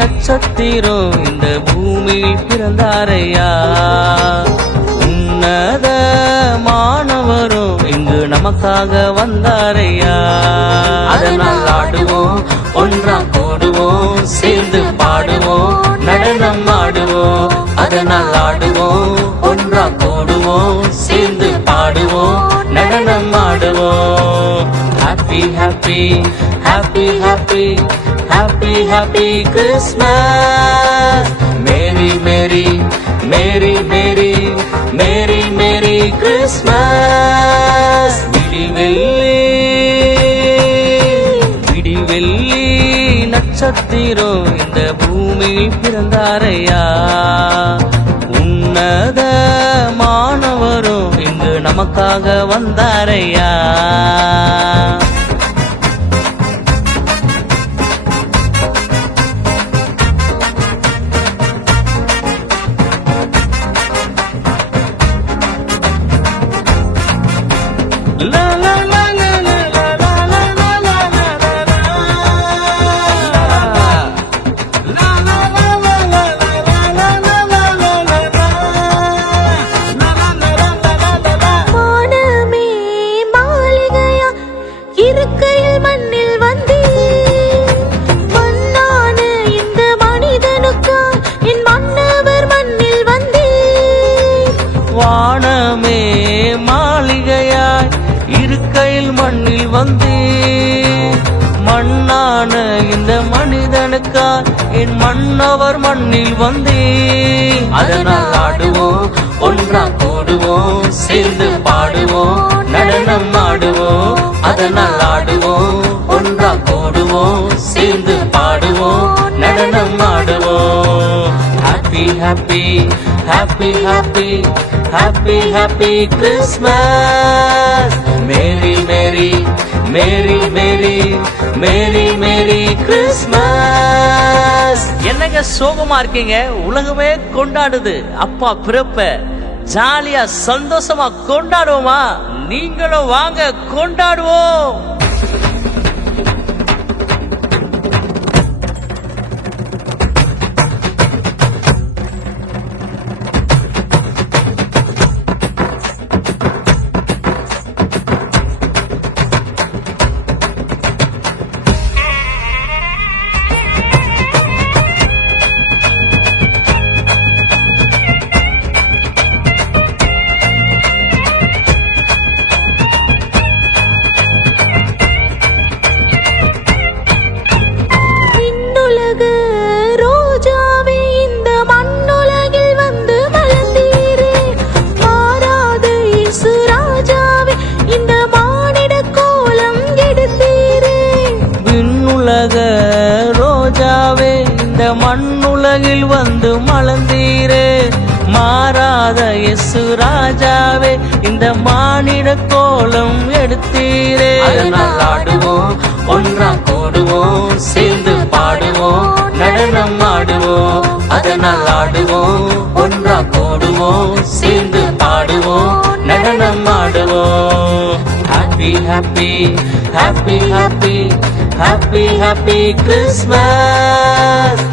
நட்சத்திரம் இந்த பூமியில் பிறந்தாரையா? உன்னத மாணவரும் இங்கு நமக்காக வந்தாரையா? அதனால் ஆடுவோம் ஒன்றா கூடுவோம் சேர்ந்து பாடுவோம் நடனம் ஆடுவோம். அதனால் ஆடுவோம் ஒன்றா கூடுவோம் சேர்ந்து பாடுவோம் நடனம் ஆடுவோம். Happy happy happy happy happy happy Christmas merry merry merry merry merry merry Christmas விடிவெள்ளி விடிவெள்ளி நட்சத்திரம் இந்த பூமியில் பிறந்தாரையா? உன்னத மாணவரும் இங்கு நமக்காக வந்தாரையா? வானமே மாளிகையாய் இருக்கையில் மண்ணில் வந்தே. மண்ணான இந்த மனிதனுக்கா என் மன்னவர் மண்ணில் வந்தே. அதனால் ஆடுவோம் ஒன்றா கூடுவோம் சேர்ந்து பாடுவோம் நடனம் ஆடுவோம் அதனால் ஆடுவோம் ஒன்றா கூடுவோம் சேர்ந்து பாடுவோம் நடனம் ஆடுவோம். Happy happy happy happy happy happy Christmas merry merry merry merry merry merry Christmas என்னங்க சோகமா இருக்கீங்க? உலகமே கொண்டாடுது. அப்பா பிறப்ப ஜாலியா சந்தோஷமா கொண்டாடுவோமா? நீங்களும் வாங்க கொண்டாடுவோம். உலகில் வந்து மலர்ந்தீரே. மாறாத எசு ராஜாவே இந்த மானிட கோலம் எடுத்தீரே. அதனால் ஆடுவோம் ஒன்றா கூடுவோம் சேர்ந்து பாடுவோம் நடனம் ஆடுவோம். அதனால் ஆடுவோம் ஒன்றா கூடுவோம் சேர்ந்து பாடுவோம் நடனம் ஆடுவோம். Happy happy happy happy happy happy Christmas